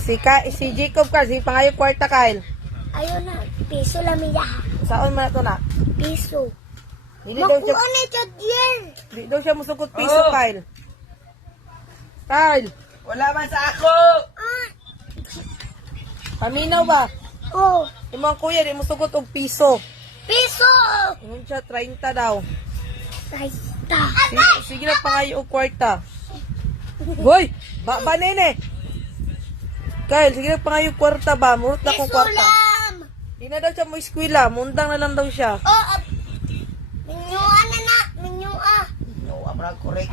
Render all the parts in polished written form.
Si Jacob ka, si pangayo kwarta Kyle. Ayun na, piso lang niya. Saan man to na? Piso. Dili daw siya, Makuha na siya diyan. di daw siya musugot piso Kyle. Kyle, Wala man sa ako! paminaw ba? Oh, Imong kuya, di musugot og piso. piso! Ingon siya, 30 daw. Raita. Sige na pangayo og kwarta. Hoy! Ba nene! Kyle, sige na pangayo og kwarta ba? Murot na kong Piso kwarta. lang! Di na daw siya mo eskwela, mundang na lang daw siya. Oh, minyuan na. Minyua. No, abra correct.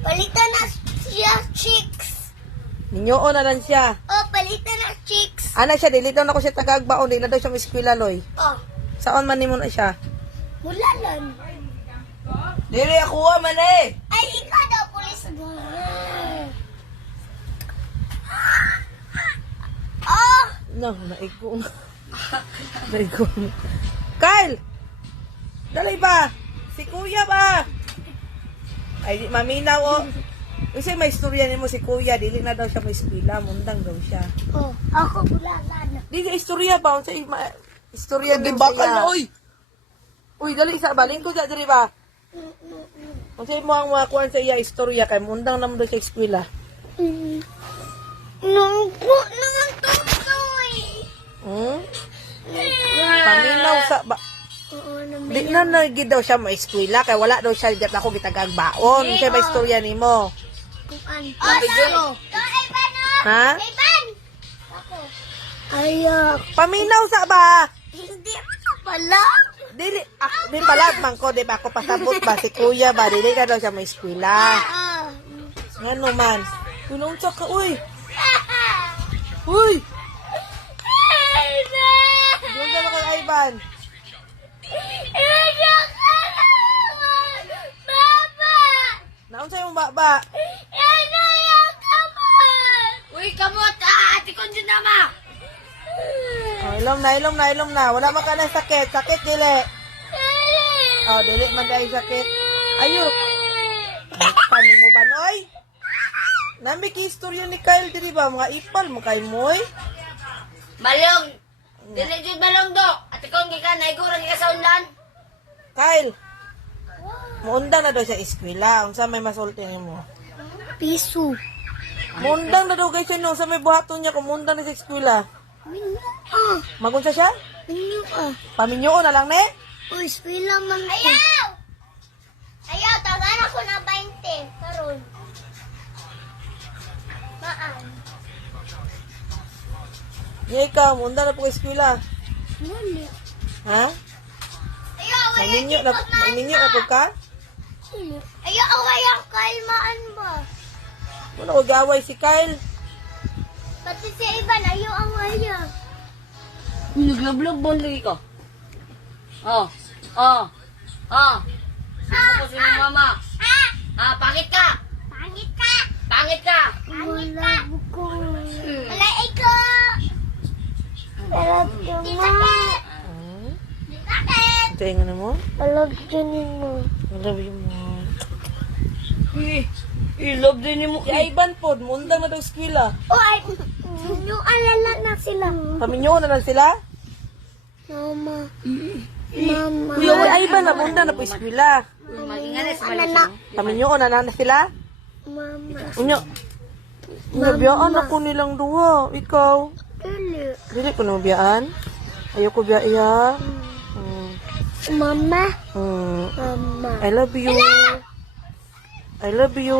Palitan na siya chicks. Ninyoon na lang siya. Oh, palitan na chicks. Ana siya, dili daw na ko siya tagagbaon, di na daw siya mo eskwela, Loy. Oh, Saan man nimo na siya? mula lang. Dili ako man eh! Ay, ikaw daw, pulis mo. Oh, No, naigo na. Naigo na. Kyle! Dali ba? Si kuya ba? Ay, di maminaw o. Kasi may istorya nimo si kuya, dili na daw siya may eskwela, mundang daw siya. oh, ako mula lang. Di ka istorya ba? Unsa istorya Di din ba ka na, siya? oy? Uy, dali sa baling ko dyan, dali ba? Unsa mo ang mga kuwan sa iya istorya kay mundang naman daw siya eskwela. Nungpo naman tutoy. Hmm? Paminaw sa ba? Oo naman. Di na nagid daw siya may eskwela kay wala daw siya gat ako gitagagbaon. Unsa may istorya nimo? Kuan. Oh, no. Ha? Ivan! Ako. Ayak. Paminaw sa ba? Hindi mo pala. Dili, di pala man ko, di ba ako pasabot ba si kuya ba? Dili ka daw siya may eskwela. Ah. Ngano man? Tulong sa ka, uy. Uy! Doon ka na kay Ivan. Naon sa'yo mong baba? Uy, kamot! Ate ko dyan nama! Oh, ilom na. Wala man ka na sakit. Sakit, dili. Oh, dili man dahil sakit. Ayun. Paano mo ba, Noy? Nami ki istorya ni Kyle, dili ba? Mga ipal mo kay Moy. Balong! Dili dyan balong do! Ate ko ka, naigurang ka sa undan. Kyle, muundang na daw siya eskwela. Unsa may masulti mo? Piso. Muundang na daw guys siya nung sa may buhaton niya kung muundang na sa eskwela. Magunsa siya? Paminyoon na lang, ne? Uy, spila man. Ayaw! Ayaw, tagan ako na 20. Karon. Maan. Niya ikaw, muundang na po sa eskwela. Muli. Ha? Ayaw, May minyo na po ka? Ayaw, ayaw, kalmaan ba? Wala ko gaway si Kyle. Pati si Ivan, ayaw ang ayaw. Naglablab mo lagi ka. Oh. Sino ko sino mama? Pangit ka! Pangit ka! Pangit ka! Pangit ka! Wala ikaw! Di sakit! Di sakit! Ito yung ano mo? Alag dyan mo. I love you mo. I-love din mo. Si Ivan po, muundang na daw eskwela. O ay, yung alala na sila. Paminyoon na lang sila? Mama. Mama. Kuya, uy, Ivan na muundang na po eskwela. Mag-ingalis pa Alala. Paminyoon na lang sila? Mama. Unyo. Nabiyaan ako nilang duha. Ikaw. Dili. Dili ko na mabiyaan. Ayoko biya iya. Mama. Hmm. Mama. I love you. I love you.